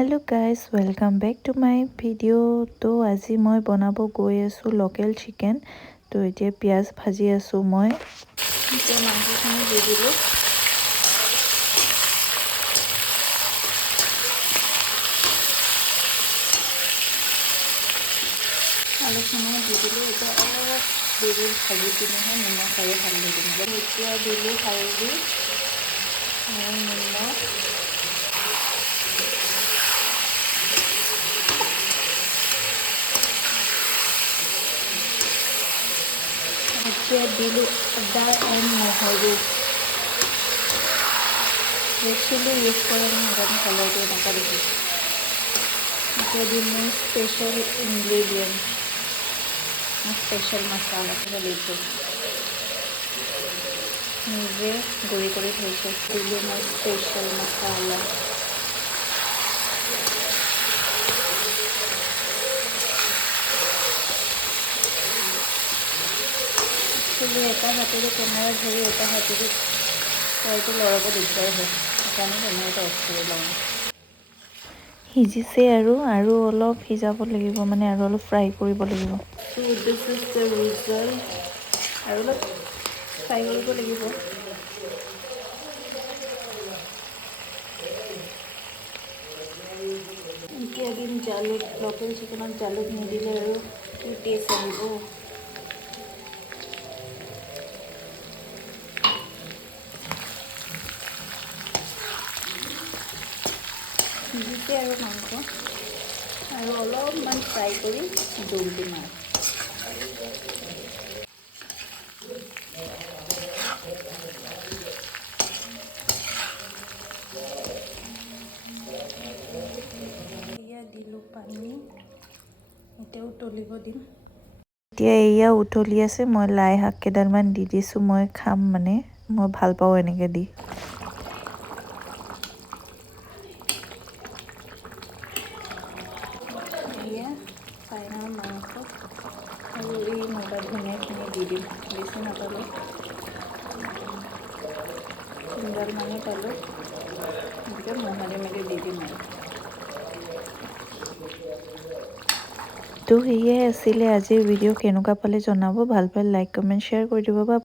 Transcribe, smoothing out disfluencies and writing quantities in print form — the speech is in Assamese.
Hello guys welcome back to my video. तो আজি মই বনাব গৈ আছো লোকেল চিকেন। তো এতিয়া পিয়াজ ভাজি আছো মই। এতিয়া মাংসখিনি দি দিলো। আলুখিনি দি দিলো। এতিয়া অলপ দেৰি ভাজি কিনেহে নিমখ আৰু হালধি দিম। এতিয়া দিলো হালধি আৰু নিমখ। এতিয়া দিলো আদা এণ্ড নহৰু। ৰেড চিলি ইউজ কৰে নাজানো, কালাৰটো এনেকুৱা দেখিছোঁ। এতিয়া দিম মই স্পেচিয়েল ইনগ্ৰেডিয়েণ্ট, স্পেচিয়েল মছলা দিছোঁ। নিজে গুড়ি কৰি থৈছোঁ। দিলোঁ মই স্পেচিয়েল মছলা। একচুৱেলি এটা হাতেৰে কেমেৰা ধৰি এটা হাতেৰে ফ্ৰাইটো লৰাব দিগদাৰ হয়, সেইকাৰণে কেমেৰাটো অফ কৰি লওঁ। সিজিছে আৰু অলপ সিজাব লাগিব, মানে আৰু অলপ ফ্ৰাই কৰিব লাগিব। So this is the result. আৰু অলপ ফ্ৰাই কৰিব লাগিব। এতিয়া দিম জালুক। লোকেল চিকেনত জালুক নিদিলে আৰু কি টেষ্ট আহিব। সিজিছে আৰু মাংস, আৰু অলপমান ফ্ৰাই কৰি জোল দিম আৰু। এয়া দিলোঁ পানী, এতিয়া উতলিব দিম। এতিয়া এয়া উতলি আছে। মই লাই শাক কেইডালমান দি দিছোঁ। মই খাম, মানে মই ভাল পাওঁ এনেকৈ দি। এয়া ফাইনেল মাংস, আৰু এই মোটা ধনিয়াখিনি দি দিম। বেছি নাপালোঁ, 3ডাল মানেই পালোঁ। গতিকে মোহাৰি মেলি দি দিম আৰু। তো সেয়াই আছিলে আজিৰ ভিডিঅ'। কেনেকুৱা পালে জনাব। ভাল পালে লাইক কমেণ্ট শ্বেয়াৰ কৰি দিব। বা